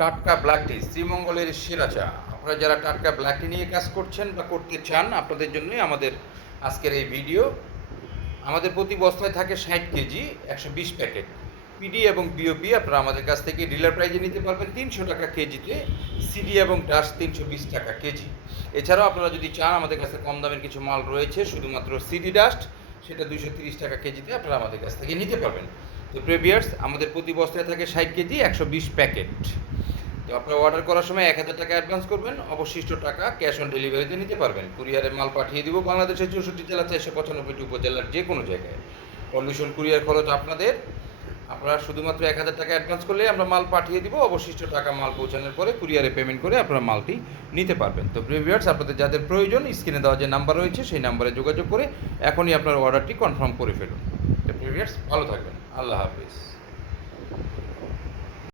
টাটকা ব্ল্যাক টি, শ্রীমঙ্গলের সেরা চা। আপনারা যারা টাটকা ব্ল্যাক টি নিয়ে কাজ করছেন বা করতে চান, আপনাদের জন্যই আমাদের আজকের এই ভিডিও। আমাদের প্রতি বস্তায় থাকে 60 কেজি, 120 প্যাকেট। পিডি এবং বিওপি আপনারা আমাদের কাছ থেকে ডিলার প্রাইজে নিতে পারবেন 300 টাকা কেজিতে। সিডি এবং ডাস্ট 320 টাকা কেজি। এছাড়াও আপনারা যদি চান, আমাদের কাছে কম দামের কিছু মাল রয়েছে, শুধুমাত্র সিডি ডাস্ট, সেটা 230 টাকা কেজিতে আপনারা আমাদের কাছ থেকে নিতে পারবেন। তো প্রিভিয়ার্স, আমাদের প্রতি বস্তায় থাকে 60 কেজি, 120 প্যাকেট। তো আপনারা অর্ডার করার সময় 1000 টাকা অ্যাডভান্স করবেন, অবশিষ্ট টাকা ক্যাশ অন ডেলিভারিতে নিতে পারবেন। কুরিয়ারে মাল পাঠিয়ে দিব বাংলাদেশের 64 জেলা, 495টি উপজেলার যে কোনো জায়গায়। কন্ডিশন কুরিয়ার খরচ আপনাদের। আপনারা শুধুমাত্র 1000 টাকা অ্যাডভান্স করলে আমরা মাল পাঠিয়ে দিব, অবশিষ্ট টাকা মাল পৌঁছানোর পরে কুরিয়ারে পেমেন্ট করে আপনারা মালটি নিতে পারবেন। তো প্রিভিয়ার্স, আপনাদের যাদের প্রয়োজন, স্ক্রিনে দেওয়া যে নাম্বার রয়েছে সেই নাম্বারে যোগাযোগ করে এখনই আপনার অর্ডারটি কনফার্ম করে ফেলুন। তো প্রিভিয়ার্স, ভালো থাকবেন। আল্লাহ হাফিজ।